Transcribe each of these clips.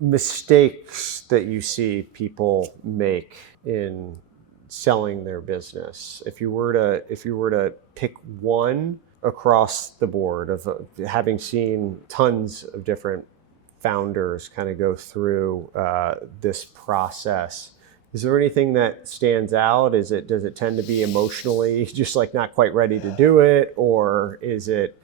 mistakes that you see people make in selling their business? If you were to pick one across the board of having seen tons of different founders kind of go through this process, is there anything that stands out? Does it tend to be emotionally just like not quite ready to do it, or is it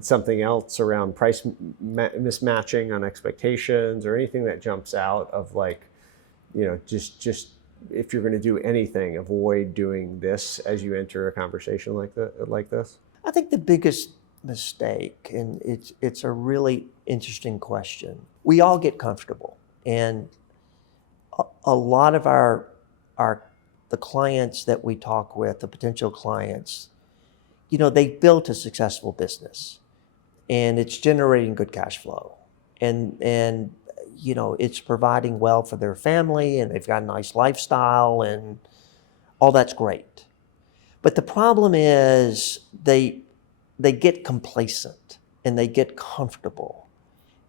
something else around price mismatching on expectations, or anything that jumps out of like, just if you're going to do anything, avoid doing this as you enter a conversation like this? I think the biggest mistake, and it's a really interesting question. We all get comfortable, and a lot of the clients that we talk with, the potential clients, they've built a successful business and it's generating good cash flow, and it's providing well for their family, and they've got a nice lifestyle, and all that's great. But the problem is they get complacent and they get comfortable,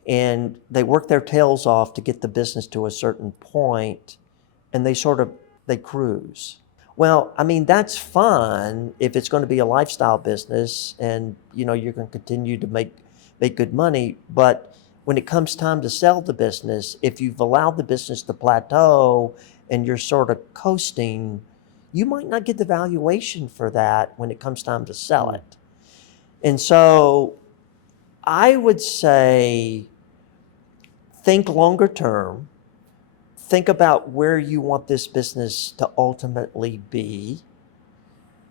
and they work their tails off to get the business to a certain point, and they cruise. Well, I mean, that's fun if it's going to be a lifestyle business and, you're going to continue to make good money. But when it comes time to sell the business, if you've allowed the business to plateau and you're sort of coasting, you might not get the valuation for that when it comes time to sell it. And so I would say, think longer term. Think about where you want this business to ultimately be,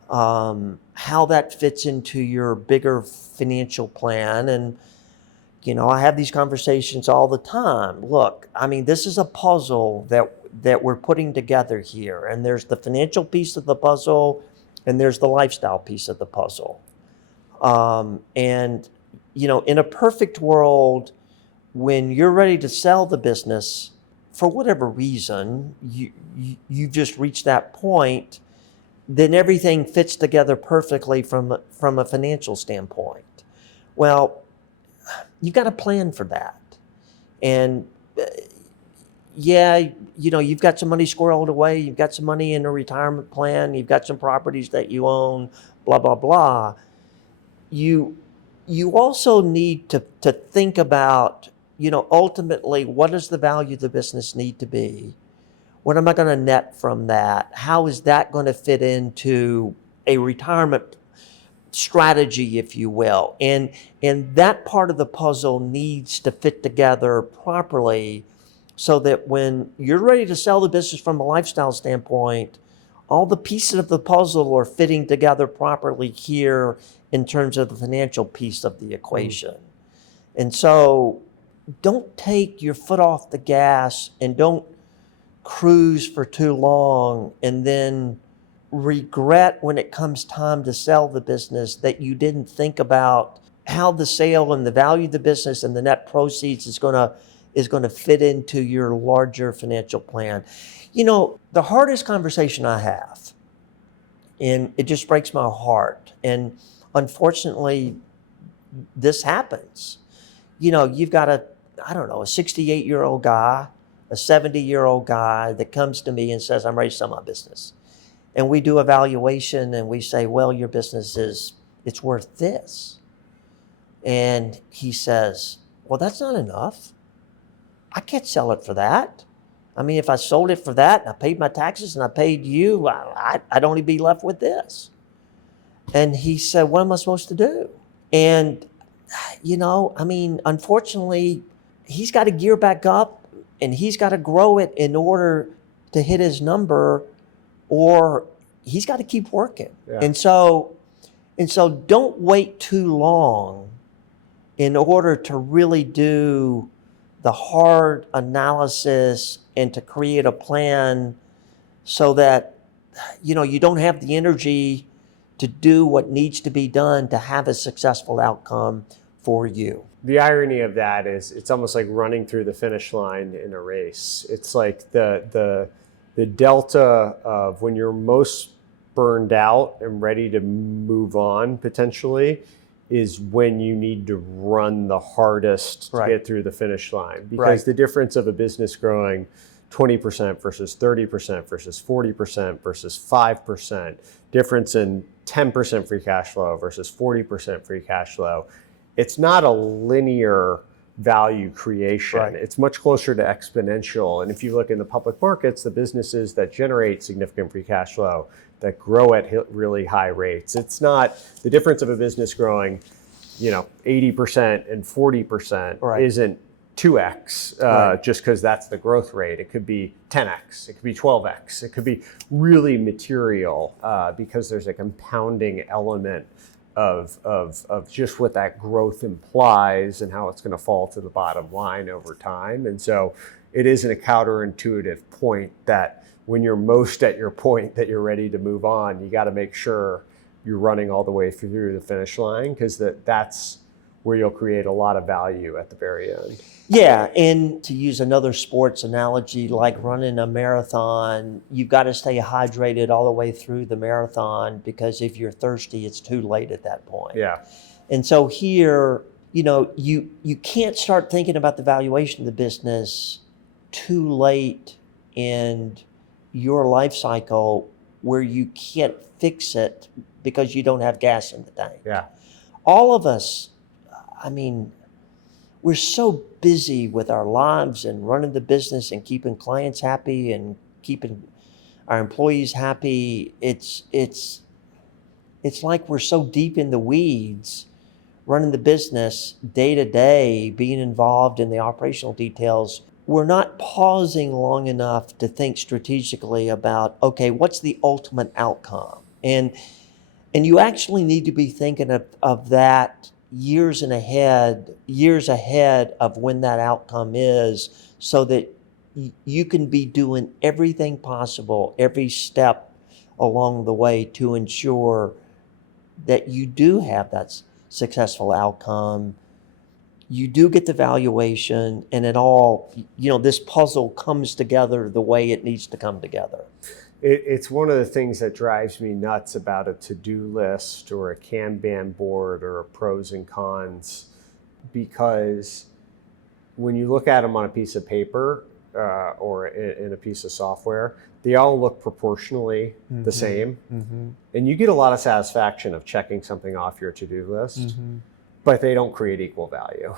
how that fits into your bigger financial plan. And, I have these conversations all the time. Look, I mean, this is a puzzle that we're putting together here. And there's the financial piece of the puzzle, and there's the lifestyle piece of the puzzle. And, in a perfect world, when you're ready to sell the business, for whatever reason, you've just reached that point, then everything fits together perfectly from a financial standpoint. Well, you've got to plan for that. And you've got some money squirreled away, you've got some money in a retirement plan, you've got some properties that you own, blah, blah, blah. You also need to think about, ultimately, what does the value of the business need to be? What am I going to net from that? How is that going to fit into a retirement strategy, if you will? And that part of the puzzle needs to fit together properly so that when you're ready to sell the business from a lifestyle standpoint, all the pieces of the puzzle are fitting together properly here in terms of the financial piece of the equation. And so don't take your foot off the gas and don't cruise for too long and then regret when it comes time to sell the business that you didn't think about how the sale and the value of the business and the net proceeds is going to fit into your larger financial plan. The hardest conversation I have, and it just breaks my heart, and unfortunately this happens. You've got a 68-year-old guy, a 70-year-old guy that comes to me and says, I'm ready to sell my business. And we do a valuation and we say, well, your business it's worth this. And he says, well, that's not enough. I can't sell it for that. I mean, if I sold it for that and I paid my taxes and I paid you, I'd only be left with this. And he said, what am I supposed to do? And, unfortunately, he's got to gear back up and he's got to grow it in order to hit his number, or he's got to keep working. Yeah. And so don't wait too long in order to really do the hard analysis and to create a plan so that, you don't have the energy to do what needs to be done to have a successful outcome for you. The irony of that is it's almost like running through the finish line in a race. It's like the delta of when you're most burned out and ready to move on potentially is when you need to run the hardest to Right. get through the finish line. Because Right. the difference of a business growing 20% versus 30% versus 40% versus 5%, difference in 10% free cash flow versus 40% free cash flow, it's not a linear value creation. Right. It's much closer to exponential. And if you look in the public markets, the businesses that generate significant free cash flow, that grow at really high rates, it's not the difference of a business growing, 80% and 40% Right. isn't 2x Right. just because that's the growth rate. It could be 10x, it could be 12x, it could be really material because there's a compounding element of just what that growth implies and how it's going to fall to the bottom line over time. And so it isn't a counterintuitive point that when you're most at your point that you're ready to move on, you got to make sure you're running all the way through the finish line, because that's where you'll create a lot of value at the very end. Yeah, and to use another sports analogy, like running a marathon, you've got to stay hydrated all the way through the marathon, because if you're thirsty, it's too late at that point. Yeah. And so here, you can't start thinking about the valuation of the business too late in your life cycle where you can't fix it because you don't have gas in the tank. Yeah. All of us, we're so busy with our lives and running the business and keeping clients happy and keeping our employees happy. It's like we're so deep in the weeds running the business day to day, being involved in the operational details. We're not pausing long enough to think strategically about, okay, what's the ultimate outcome? And you actually need to be thinking of that years ahead of when that outcome is, so that you can be doing everything possible, every step along the way, to ensure that you do have that successful outcome. You do get the valuation, and it all, this puzzle comes together the way it needs to come together. It's one of the things that drives me nuts about a to-do list or a Kanban board or a pros and cons, because when you look at them on a piece of paper or in a piece of software, they all look proportionally the same. Mm-hmm. And you get a lot of satisfaction of checking something off your to-do list, but they don't create equal value.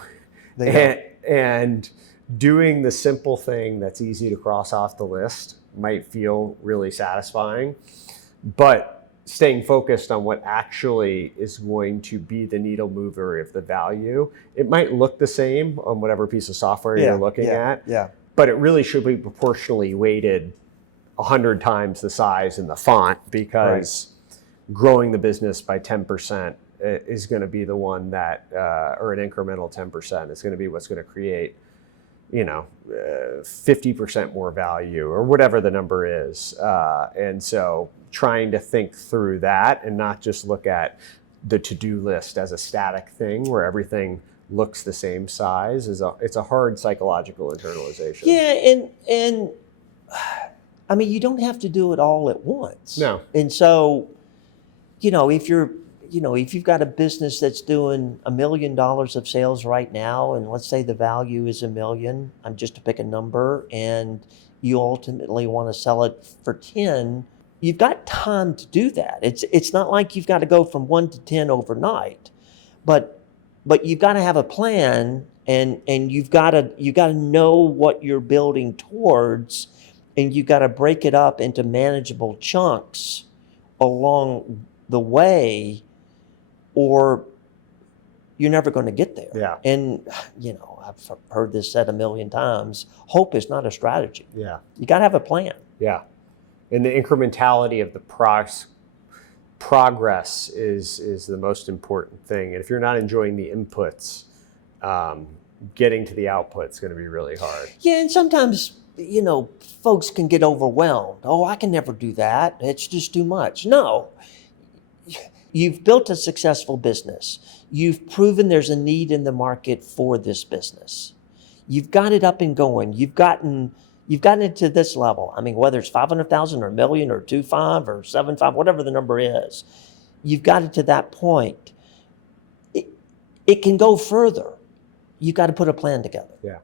And doing the simple thing that's easy to cross off the list might feel really satisfying, but staying focused on what actually is going to be the needle mover of the value, it might look the same on whatever piece of software you're looking at, but it really should be proportionally weighted 100 times the size in the font, because growing the business by 10% is going to be the one that, or an incremental 10% is going to be what's going to create 50% more value, or whatever the number is. And so trying to think through that and not just look at the to-do list as a static thing where everything looks the same size it's a hard psychological internalization. Yeah, and you don't have to do it all at once. No. And so, if you've got a business that's doing $1 million of sales right now, and let's say the value is $1 million, I'm just to pick a number, and you ultimately want to sell it for 10, you've got time to do that. It's not like you've got to go from 1 to 10 overnight, but you've got to have a plan, and you've got to know what you're building towards, and you've got to break it up into manageable chunks along the way, or you're never going to get there. Yeah. And, I've heard this said 1 million times, hope is not a strategy. Yeah. You got to have a plan. Yeah. And the incrementality of the progress is the most important thing. And if you're not enjoying the inputs, getting to the output is going to be really hard. Yeah, and sometimes, folks can get overwhelmed. Oh, I can never do that. It's just too much. No. You've built a successful business. You've proven there's a need in the market for this business. You've got it up and going. You've gotten it to this level. Whether it's 500,000 or 1 million or 2.5 or 7.5, whatever the number is, you've got it to that point. it can go further. You got to put a plan together. Yeah.